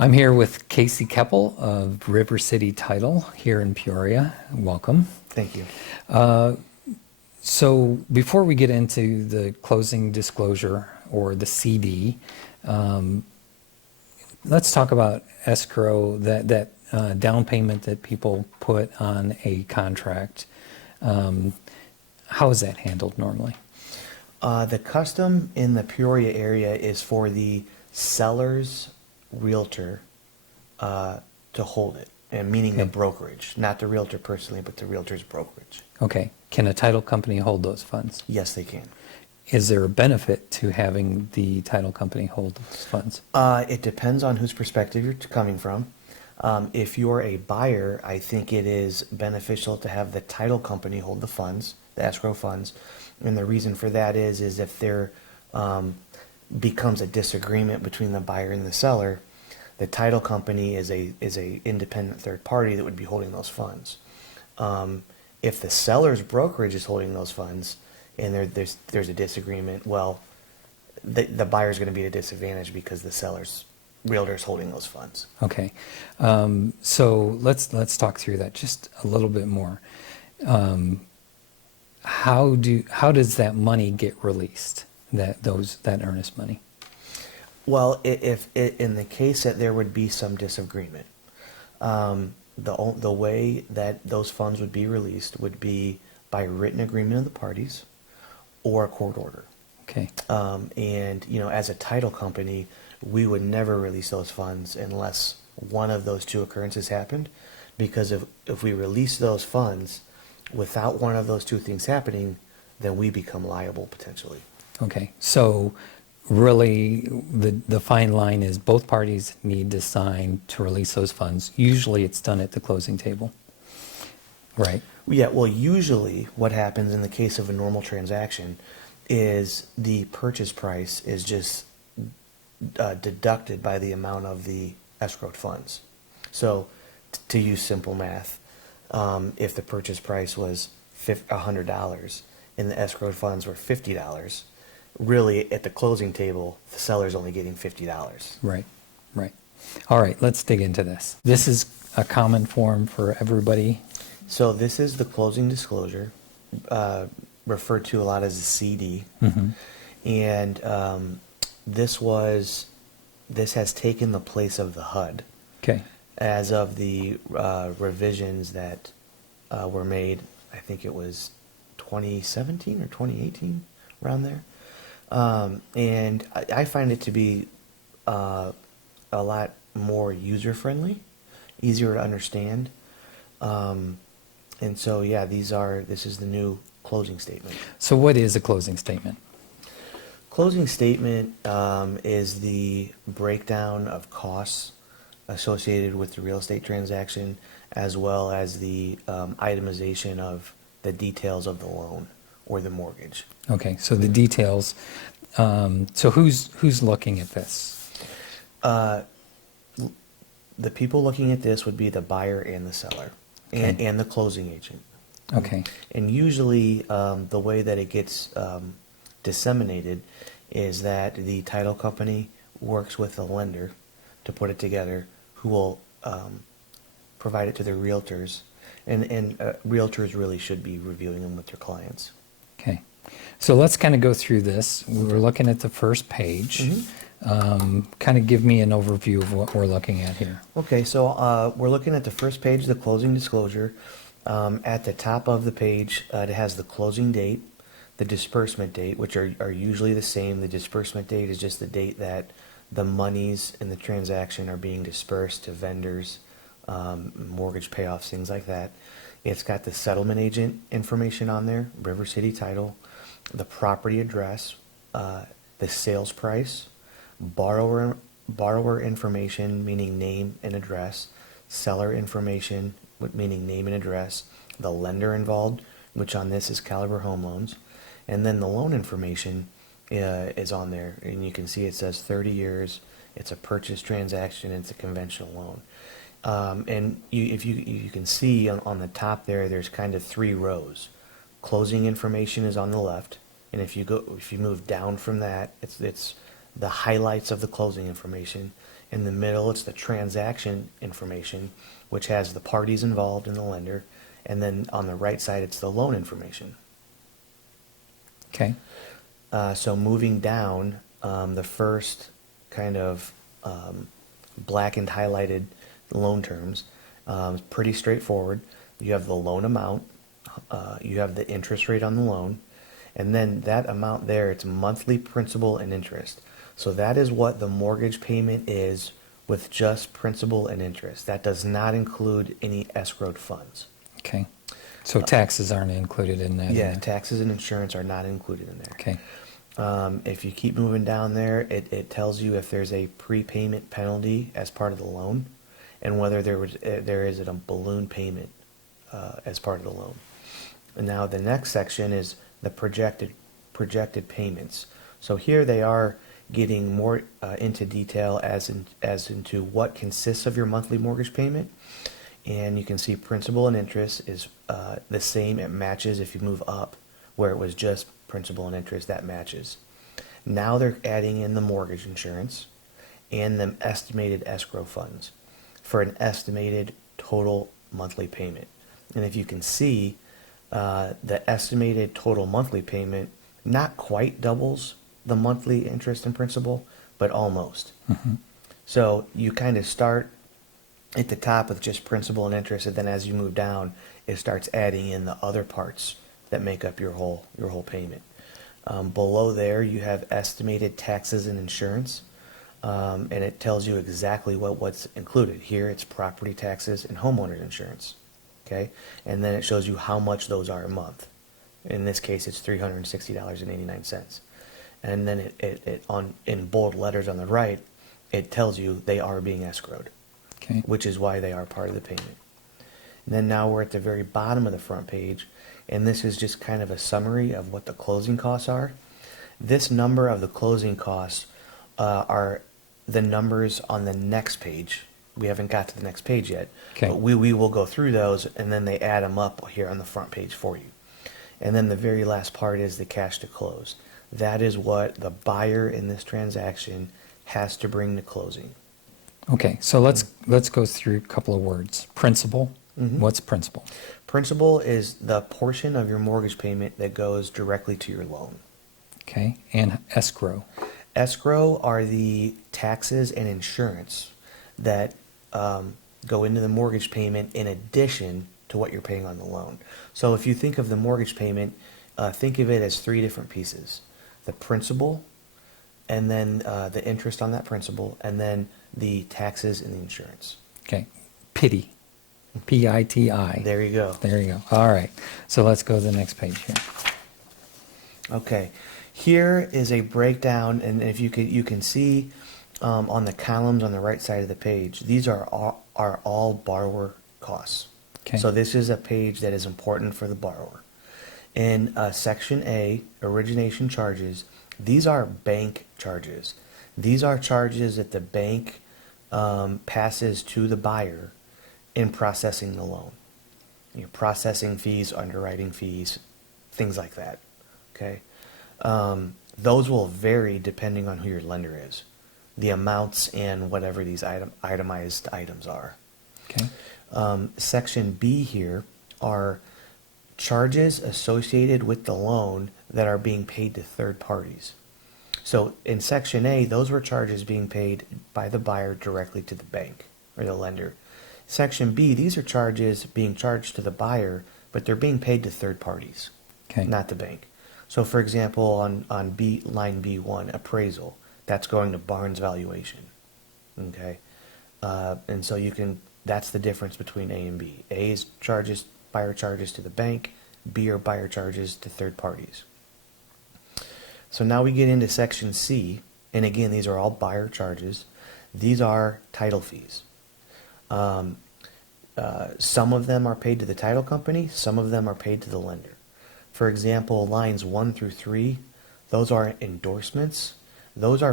I'm here with Casey Kepple of River City Title here in Peoria. Welcome. Thank you. So before we get into the closing disclosure or the CD, let's talk about escrow, that down payment that people put on a contract. How is that handled normally? The custom in the Peoria area is for the seller's realtor to hold it, and meaning the Okay. brokerage, not the realtor personally, but the realtor's brokerage. Okay. Can a title company hold those funds? Yes, they can. Is there a benefit to having the title company hold those funds? It depends on whose perspective you're coming from. If you're a buyer, I think it is beneficial to have the title company hold the funds, the escrow funds. And the reason for that is if there becomes a disagreement between the buyer and the seller, the title company is a independent third party that would be holding those funds. If the seller's brokerage is holding those funds and there's a disagreement, well, the buyer's going to be at a disadvantage because the seller's realtor is holding those funds. Okay, so let's talk through that just a little bit more. How does that money get released? That earnest money? Well, if in the case that there would be some disagreement, the way that those funds would be released would be by written agreement of the parties or a court order. Okay. And as a title company, we would never release those funds unless one of those two occurrences happened, because if we release those funds without one of those two things happening, then we become liable potentially. Okay. So really, the fine line is both parties need to sign to release those funds. Usually, it's done at the closing table, right? Yeah. Well, usually what happens in the case of a normal transaction is the purchase price is just deducted by the amount of the escrowed funds. So, to use simple math, if the purchase price was $100 and the escrowed funds were $50, really at the closing table, the seller's only getting $50. Right, right. All right, let's dig into this. This is a common form for everybody. So this is the closing disclosure, referred to a lot as a CD. Mm-hmm. And this has taken the place of the HUD. Okay. As of the revisions that were made, I think it was 2017 or 2018, around there. And I find it to be a lot more user-friendly, easier to understand. And so, yeah, this is the new closing statement. So what is a closing statement? Closing statement is the breakdown of costs associated with the real estate transaction, as well as the itemization of the details of the loan or the mortgage. Okay, so the details. So who's looking at this? The people looking at this would be the buyer and the seller, Okay. and the closing agent. Okay. And usually the way that it gets disseminated is that the title company works with the lender to put it together, who will provide it to their realtors. And realtors really should be reviewing them with their clients. Okay. So let's kind of go through this. We were looking at the first page. Mm-hmm. Kind of give me an overview of what we're looking at here. Okay, so we're looking at the first page, the closing disclosure. At the top of the page, it has the closing date, the disbursement date, which are usually the same. The disbursement date is just the date that the monies in the transaction are being dispersed to vendors, mortgage payoffs, things like that. It's got the settlement agent information on there, River City Title, the property address, the sales price, borrower information, meaning name and address, seller information, meaning name and address, the lender involved, which on this is Caliber Home Loans, and then the loan information is on there, and you can see it says 30 years, it's a purchase transaction, it's a conventional loan. And if you can see on the top there's kind of three rows. Closing information is on the left, and if you move down from that, it's the highlights of the closing information, In the middle, it's the transaction information, which has the parties involved and the lender. And then on the right side, it's the loan information. Okay. So moving down, the first kind of blackened, highlighted loan terms, pretty straightforward. You have the loan amount, you have the interest rate on the loan, and then that amount there, it's monthly principal and interest. So that is what the mortgage payment is with just principal and interest. That does not include any escrowed funds. Okay. So taxes aren't included in that? Yeah, taxes and insurance are not included in there. Okay. If you keep moving down there, it tells you if there's a prepayment penalty as part of the loan, and whether there is a balloon payment as part of the loan. And now the next section is the projected payments. So here they are getting more into detail as into what consists of your monthly mortgage payment. And you can see principal and interest is the same. It matches if you move up, where it was just principal and interest, that matches. Now they're adding in the mortgage insurance and the estimated escrow funds for an estimated total monthly payment. And if you can see, the estimated total monthly payment not quite doubles the monthly interest and principal, but almost. Mm-hmm. So you kind of start at the top with just principal and interest, and then as you move down, it starts adding in the other parts that make up your whole payment. Below there, you have estimated taxes and insurance, and it tells you exactly what's included. Here, it's property taxes and homeowners insurance. Okay, and then it shows you how much those are a month. In this case, it's $360.89. And then in bold letters on the right, it tells you they are being escrowed. Okay. Which is why they are part of the payment. And then now we're at the very bottom of the front page, and this is just kind of a summary of what the closing costs are. This number of the closing costs are the numbers on the next page. We haven't got to the next page yet, Okay. but we will go through those, and then they add them up here on the front page for you. And then the very last part is the cash to close. That is what the buyer in this transaction has to bring to closing. Okay, so let's go through a couple of words. Principal. Mhm. What's principal? Principal is the portion of your mortgage payment that goes directly to your loan. Okay, and escrow. Escrow are the taxes and insurance that go into the mortgage payment in addition to what you're paying on the loan. So if you think of the mortgage payment, think of it as three different pieces: the principal, and then the interest on that principal, and then the taxes and the insurance. Okay, pity. P-I-T-I. There you go. There you go. All right, so let's go to the next page here. Okay, here is a breakdown, and if you can see on the columns on the right side of the page, these are all borrower costs. Okay. So this is a page that is important for the borrower. In Section A, origination charges, these are bank charges. These are charges that the bank passes to the buyer in processing the loan. Processing fees, underwriting fees, things like that. Okay, those will vary depending on who your lender is, the amounts and whatever these itemized items are. Okay. Section B here are charges associated with the loan that are being paid to third parties. So in Section A, those were charges being paid by the buyer directly to the bank or the lender. Section B, these are charges being charged to the buyer, but they're being paid to third parties, Okay. not the bank. So for example, on B, line B1, appraisal, that's going to Barnes Valuation. Okay, and so that's the difference between A and B. A is buyer charges to the bank, B are buyer charges to third parties. So now we get into Section C, and again, these are all buyer charges. These are title fees. Some of them are paid to the title company, some of them are paid to the lender. For example, lines 1 through 3, those are endorsements. Those are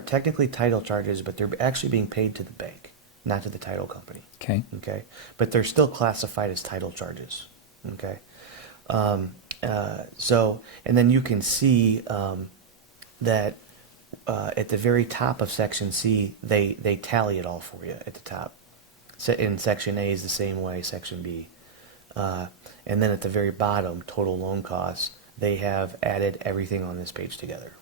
technically title charges, but they're actually being paid to the bank, not to the title company. Okay. Okay, but they're still classified as title charges. Okay, so and then you can see that at the very top of section C, they tally it all for you at the top. In section A is the same way, section B. And then at the very bottom, total loan costs, they have added everything on this page together.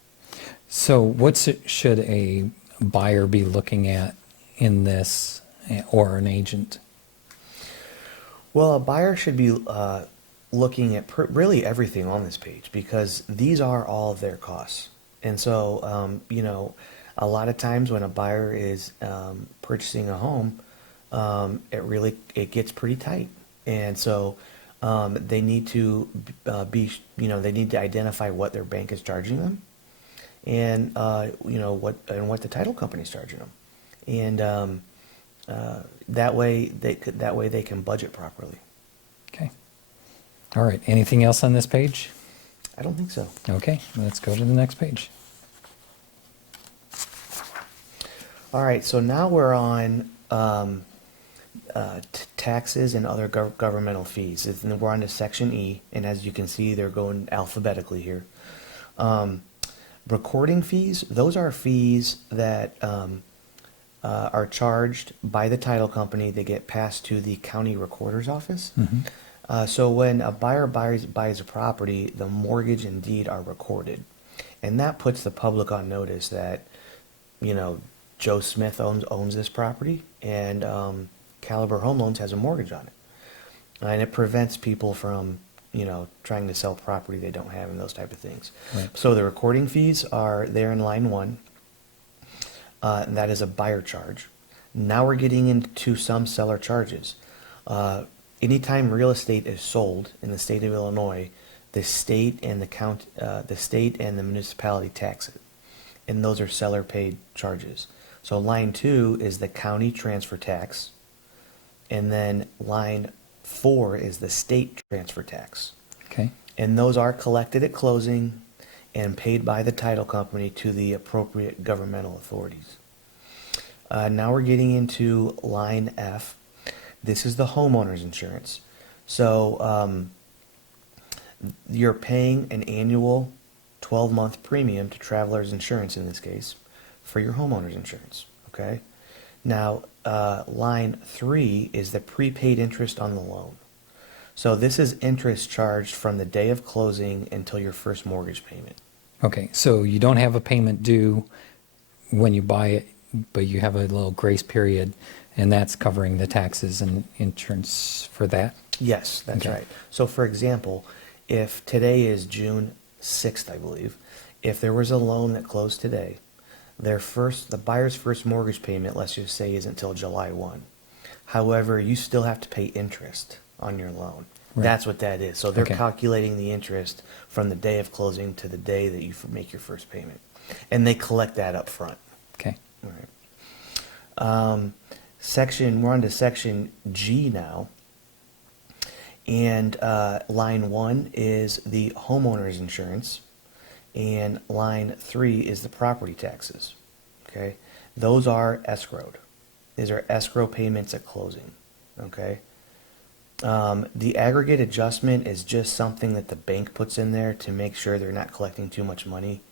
So should a buyer be looking at in this, or an agent? Well, a buyer should be looking at really everything on this page, because these are all of their costs. And so, you know, a lot of times when a buyer is purchasing a home, it gets pretty tight. And so they need to they need to identify what their bank is charging them, and what the title company is charging them, and that way they can budget properly. Okay. All right. Anything else on this page? I don't think so. Okay, let's go to the next page. All right, so now we're on taxes and other governmental fees. We're on to section E, and as you can see, they're going alphabetically here. Recording fees, those are fees that are charged by the title company. They get passed to the county recorder's office. So when a buyer buys a property, the mortgage and deed are recorded. And that puts the public on notice that, you know, Joe Smith owns this property, and Caliber Home Loans has a mortgage on it. And it prevents people from, you know, trying to sell property they don't have and those type of things. Right. So the recording fees are there in line 1. And that is a buyer charge. Now we're getting into some seller charges. Anytime real estate is sold in the state of Illinois, the state and the municipality tax it, and those are seller paid charges. So line 2 is the county transfer tax, and then line 4 is the state transfer tax. Okay. And those are collected at closing and paid by the title company to the appropriate governmental authorities. Now we're getting into line F. This is the homeowner's insurance. So you're paying an annual 12-month premium to Travelers Insurance in this case for your homeowner's insurance. Okay. Now line 3 is the prepaid interest on the loan. So this is interest charged from the day of closing until your first mortgage payment. Okay, so you don't have a payment due when you buy it, but you have a little grace period, and that's covering the taxes and insurance for that? Yes, that's Okay. right. So for example, if today is June 6th, I believe, if there was a loan that closed today, the buyer's first mortgage payment, let's just say, is until July 1. However, you still have to pay interest on your loan. Right. That's what that is. So they're Okay. calculating the interest from the day of closing to the day that you make your first payment. And they collect that up front. Okay. All right. We're on to section G now. And line 1 is the homeowner's insurance, and line 3 is the property taxes. Okay, those are escrowed. These are escrow payments at closing. Okay. The aggregate adjustment is just something that the bank puts in there to make sure they're not collecting too much money.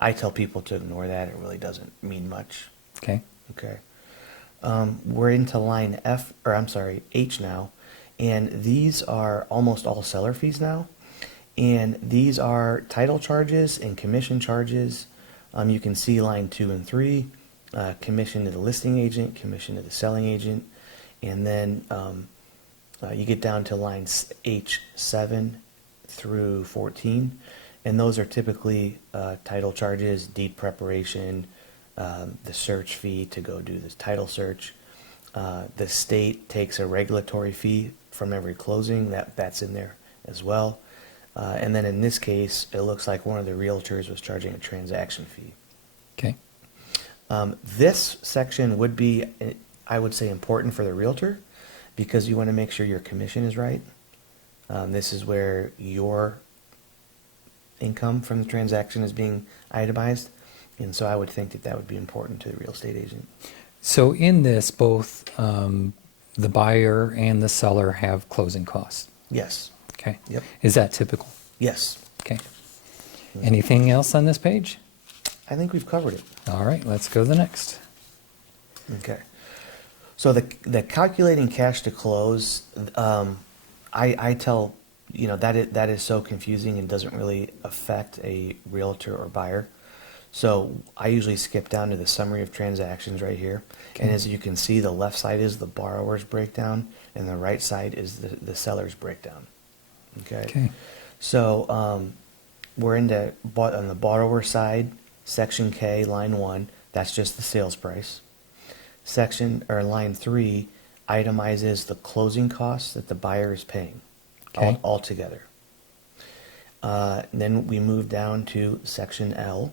I tell people to ignore that. It really doesn't mean much. Okay. Okay. We're into line H now, and these are almost all seller fees now, and these are title charges and commission charges. You can see line 2 and 3, commission to the listing agent, commission to the selling agent, and then you get down to lines H7 through 14, and those are typically title charges, deed preparation, the search fee to go do this title search. The state takes a regulatory fee from every closing, that's in there as well. And then in this case, it looks like one of the realtors was charging a transaction fee. Okay. This section would be, I would say, important for the realtor, because you want to make sure your commission is right. This is where your income from the transaction is being itemized. And so I would think that would be important to the real estate agent. So in this, both the buyer and the seller have closing costs? Yes. Okay. Yep. Is that typical? Yes. Okay. Anything else on this page? I think we've covered it. All right, let's go to the next. Okay. So the calculating cash to close, I tell, that is so confusing and doesn't really affect a realtor or buyer. So I usually skip down to the summary of transactions right here. And Okay. as you can see, the left side is the borrower's breakdown and the right side is the seller's breakdown. Okay. Okay. So we're on the borrower side, section K, line 1, that's just the sales price. Line 3 itemizes the closing costs that the buyer is paying Okay. altogether. Then we move down to section L,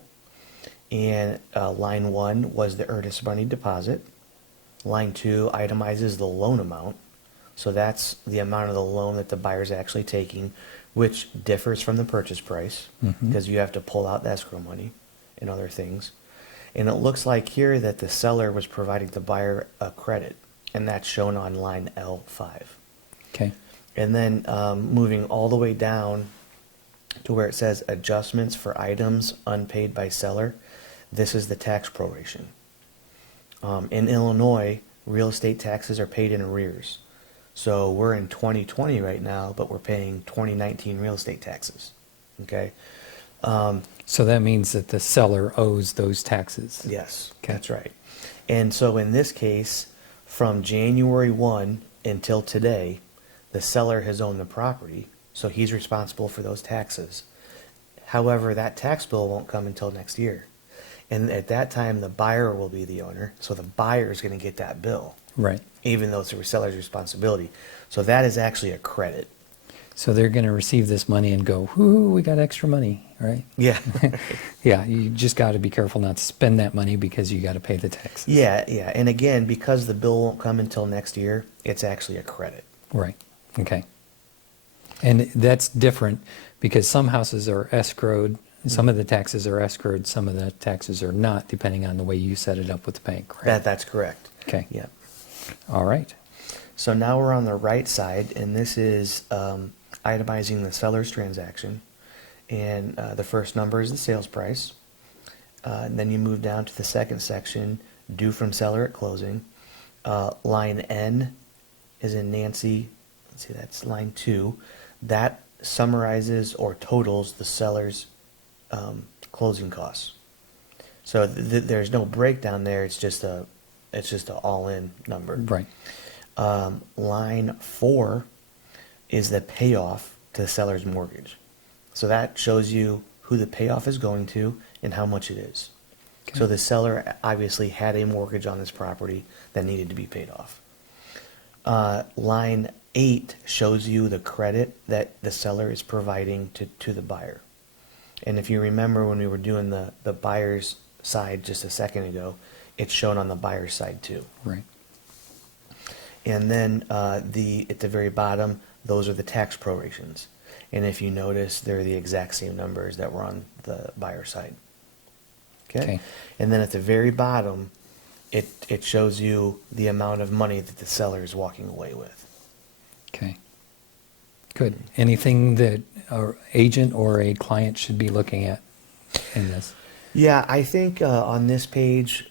and line 1 was the earnest money deposit. Line 2 itemizes the loan amount, so that's the amount of the loan that the buyer's actually taking, which differs from the purchase price because you have to pull out the escrow money and other things. And it looks like here that the seller was providing the buyer a credit, and that's shown on line L5. Okay. And then moving all the way down to where it says adjustments for items unpaid by seller, this is the tax proration. In Illinois, real estate taxes are paid in arrears. So we're in 2020 right now, but we're paying 2019 real estate taxes. Okay? So that means that the seller owes those taxes. Yes, Okay. that's right. And so in this case, from January 1 until today, the seller has owned the property, so he's responsible for those taxes. However, that tax bill won't come until next year. And at that time, the buyer will be the owner, so the buyer is going to get that bill, Right. even though it's the seller's responsibility. So that is actually a credit. So they're going to receive this money and go, "Whoo, we got extra money," right? Yeah. Yeah, you just got to be careful not to spend that money because you got to pay the taxes. Yeah. And again, because the bill won't come until next year, it's actually a credit. Right. Okay. And that's different because some houses are escrowed. Some of the taxes are escrowed. Some of the taxes are not, depending on the way you set it up with the bank. Right. That's correct. Okay. Yeah. All right. So now we're on the right side, and this is itemizing the seller's transaction. And the first number is the sales price. And then you move down to the second section, due from seller at closing. Line N is in Nancy. Let's see, that's line 2. That summarizes or totals the seller's closing costs. So there's no breakdown there. It's just a all-in number. Right. Line 4 is the payoff to the seller's mortgage. So that shows you who the payoff is going to and how much it is. Okay. So the seller obviously had a mortgage on this property that needed to be paid off. Line 8 shows you the credit that the seller is providing to the buyer. And if you remember when we were doing the buyer's side just a second ago, it's shown on the buyer's side too. Right. And then at the very bottom, those are the tax prorations. And if you notice, they're the exact same numbers that were on the buyer side. Okay? And then at the very bottom, it shows you the amount of money that the seller is walking away with. Okay. Good. Anything that an agent or a client should be looking at in this? Yeah, I think on this page,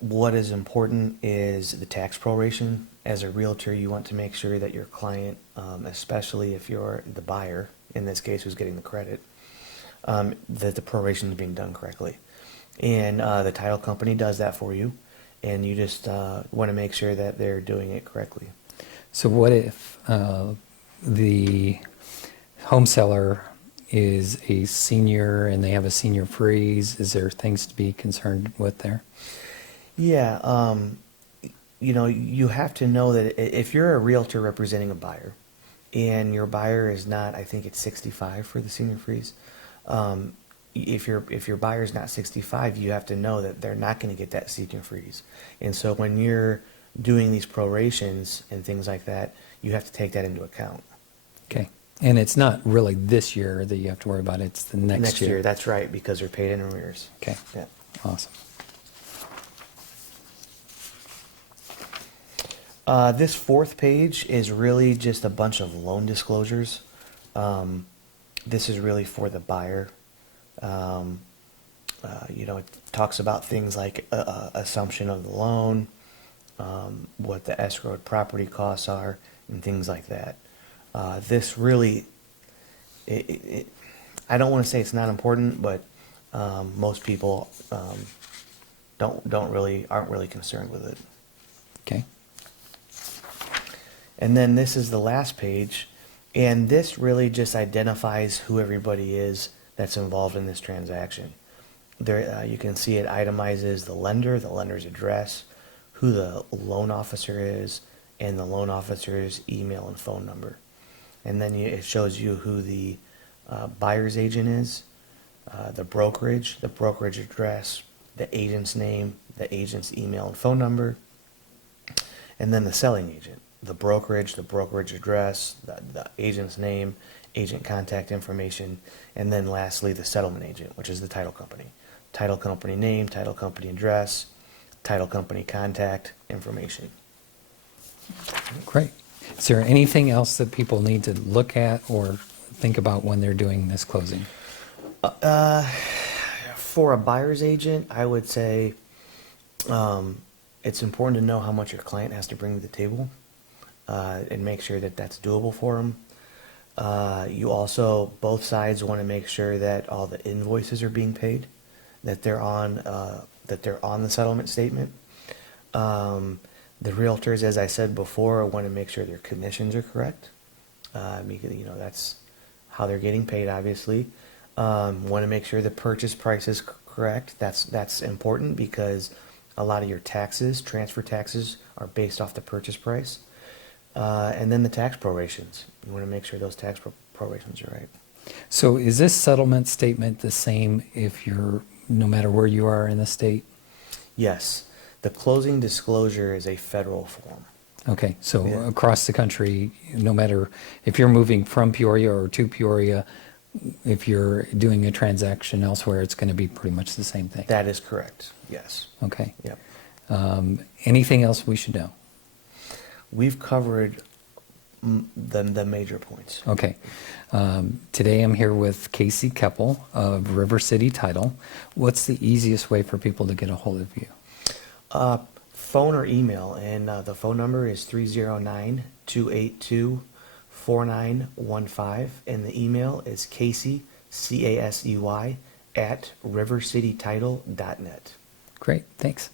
what is important is the tax proration. As a realtor, you want to make sure that your client, especially if you're the buyer, in this case who's getting the credit, that the proration is being done correctly. And the title company does that for you, and you just want to make sure that they're doing it correctly. So what if the home seller is a senior and they have a senior freeze? Is there things to be concerned with there? Yeah, you have to know that if you're a realtor representing a buyer, and your buyer is not, I think it's 65 for the senior freeze. If your buyer's not 65, you have to know that they're not going to get that senior freeze. And so when you're doing these prorations and things like that, you have to take that into account. Okay. And it's not really this year that you have to worry about, it's the next year. That's right, because they're paid in arrears. Okay. Yeah. Awesome. This fourth page is really just a bunch of loan disclosures. This is really for the buyer. It talks about things like assumption of the loan, what the escrowed property costs are, and things like that. This really, I don't want to say it's not important, but most people aren't really concerned with it. Okay. And then this is the last page, and this really just identifies who everybody is that's involved in this transaction. There, you can see it itemizes the lender's address, who the loan officer is, and the loan officer's email and phone number. And then it shows you who the buyer's agent is, the brokerage address, the agent's name, the agent's email and phone number, and then the selling agent, the brokerage address, the agent's name, agent contact information, and then lastly the settlement agent, which is the title company. Title company name, title company address, title company contact information. Great. Is there anything else that people need to look at or think about when they're doing this closing? For a buyer's agent, I would say it's important to know how much your client has to bring to the table and make sure that that's doable for them. You also, both sides want to make sure that all the invoices are being paid, that they're on the settlement statement. The realtors, as I said before, want to make sure their commissions are correct. Because, that's how they're getting paid, obviously. Want to make sure the purchase price is correct. That's important because a lot of your taxes, transfer taxes, are based off the purchase price. And then the tax prorations. You want to make sure those tax prorations are right. So is this settlement statement the same if no matter where you are in the state? Yes. The closing disclosure is a federal form. Okay, so Yeah. across the country, no matter if you're moving from Peoria or to Peoria, if you're doing a transaction elsewhere, it's going to be pretty much the same thing. That is correct. Yes. Okay. Yep. Anything else we should know? We've covered the major points. Okay. Today I'm here with Casey Kepple of River City Title. What's the easiest way for people to get a hold of you? Phone or email, and the phone number is 309-282-4915, and the email is Casey, CASEY, @rivercitytitle.net. Great, thanks.